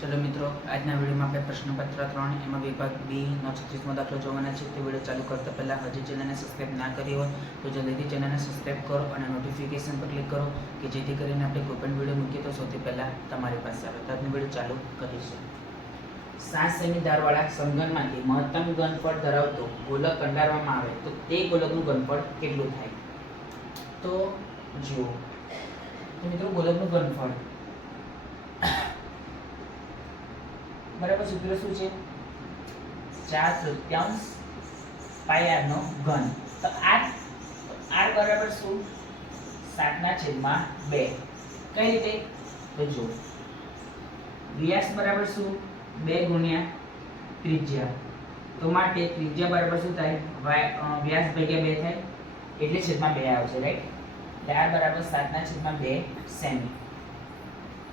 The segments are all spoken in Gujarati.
चलो मित्रों, આજના વિડીયોમાં આપણે પ્રશ્નપત્ર 3 એમાં વિભાગ બી નો 36મો દાખલો જોવાના છે। તે વિડીયો ચાલુ કરતા પહેલા હજી ચેનલને સબસ્ક્રાઇબ ના કરી હોય તો જલ્દીથી ચેનલને સબસ્ક્રાઇબ કરો અને નોટિફિકેશન પર ક્લિક કરો કે જેથી કરીને આપણે કોઈ પણ વિડીયો મૂકીએ તો સૌથી પહેલા તમારી પાસે આવે। તો આપણે વિડીયો ચાલુ કરીશું। 7 સેમી ધારવાળા સમઘનમાંથી મહત્તમ ઘનફળ ધરાવતો ગોલક કંડારવામાં આવે તો તે ગોલકનું ઘનફળ કેટલું થાય? તો જુઓ, તો મિત્રો ગોલકનું ઘનફળ बराबर सूत्र शू है 4/3 पाई r नो घन। तो r बराबर शू 7/2 कई रीते तो जो व्यास बराबर शू 2 गुणिया त्रिज्या तो माटे त्रिज्या बराबर शू थाय व्यास भाग्या 2 थाय એટલે છેદમાં 2 આવે છે રાઈટ। એટલે r બરાબર 7/2 સેમી।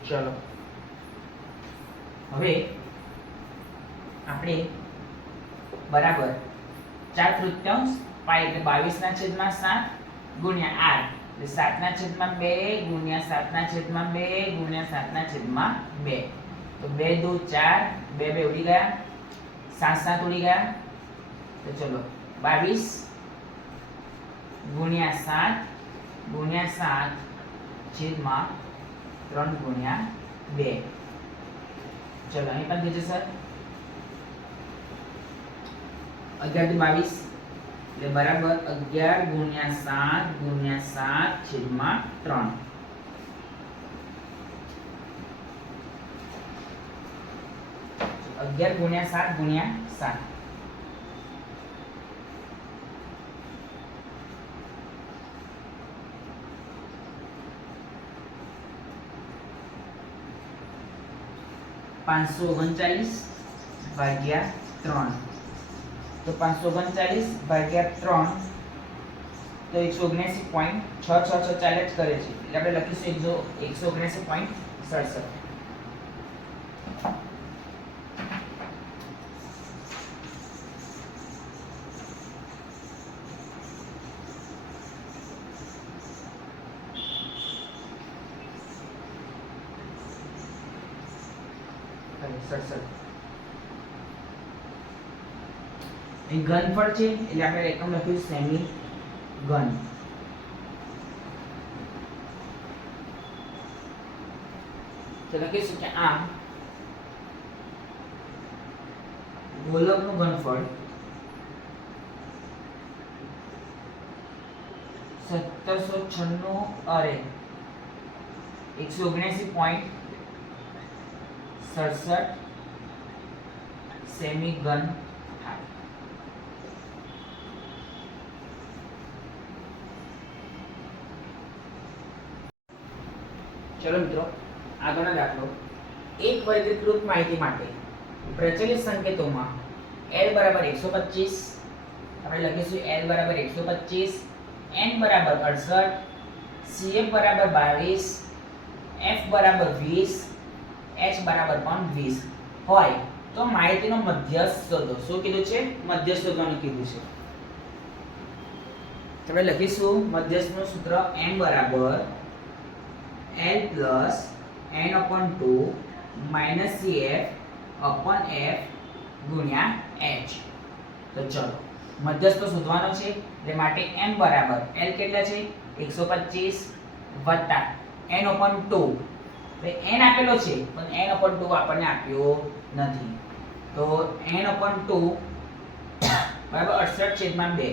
ચલો હવે આપણે બરાબર 4/3 પાઈ એટલે 22/7 ગુણ્યા r એટલે 7/2 ગુણ્યા 7/2 ગુણ્યા 7/2 તો 2 2 4 2 2 ઉડી ગયા 7 7 ઉડી ગયા તો ચલો 22 ગુણ્યા 7 ગુણ્યા 7 છેદમાં 3 ગુણ્યા 2 ચલો અહીં પણ થઈ જશે 11 થી 22 એટલે બરાબર 11 ગુણ્યા 7 ગુણ્યા 7 છેદમાં 3 11 ગુણ્યા 7 ગુણ્યા 7 539 ભાગ્યા 3 तो 539 भाग्या 3 तो 179.666 ચાલે જ કરે છે એટલે આપણે લખીશું 179.67। घनफળ છે એટલે આપણે એકમ લખ્યું સેમી ઘન। તો લખીશું કે આ ગોલકનું ઘનફળ 1796 અરે 179.67 સેમી ઘન। चलो मित्रों, આગળનો દાખલો એક વર્ગીકૃત માહિતી માટે પ્રચલિત સંકેતોમાં l બરાબર 125 આપણે લખીશું l બરાબર 125 n બરાબર 68 cf બરાબર 22 f બરાબર 20 h બરાબર પણ 20 હોય તો માહિતીનો મધ્યસ્થ શોધો। શું કીધું છે? મધ્યસ્થ શોધવાનું કીધું છે। આપણે લખીશું મધ્યસ્થનું સૂત્ર m બરાબર L plus n upon 2 minus CF upon F ગુણ્યા H। તો ચલો મધ્યસ્થ શોધવાનો છે એટલે માટે m બરાબર L કેટલા છે 125 વત્તા n upon 2 તો n આપેલો છે પણ n upon 2 આપણને આપ્યો નથી તો n upon 2 બરાબર 68 છેદમાં 2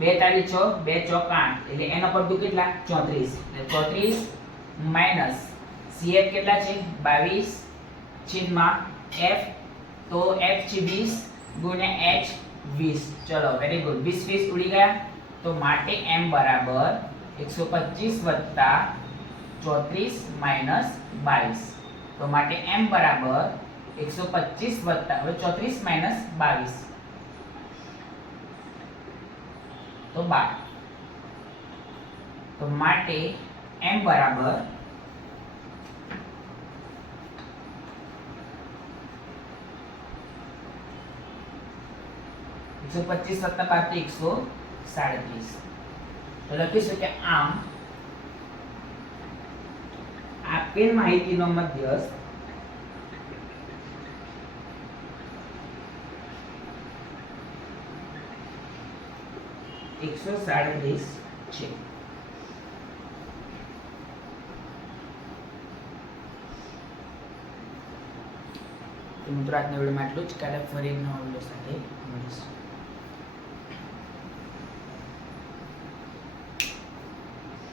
2 તારી 6 2 ચોક 8 એટલે n ઉપર 2 કેટલા 34 એટલે 34 માઈનસ cf કેટલા છે 22 છેદમાં f તો f છે 20 ગુણ્યા h 20। ચલો વેરી ગુડ 20 20 ઉડી ગયા તો માટે m બરાબર 125 વત્તા 34 માઈનસ 22 તો માટે m બરાબર 125 વત્તા હવે 34 માઈનસ 22 तो 12 तो माटे m बराबर 125 વત્તા 12 137 તો લખીશું કે આમ આપેલ માહિતીનો મધ્યસ્થ 137 છે. તો મિત્રો આજના વિડીયોમાં આટલું જ. કાલે ફરી નવા વિડીયો સાથે મળીશું.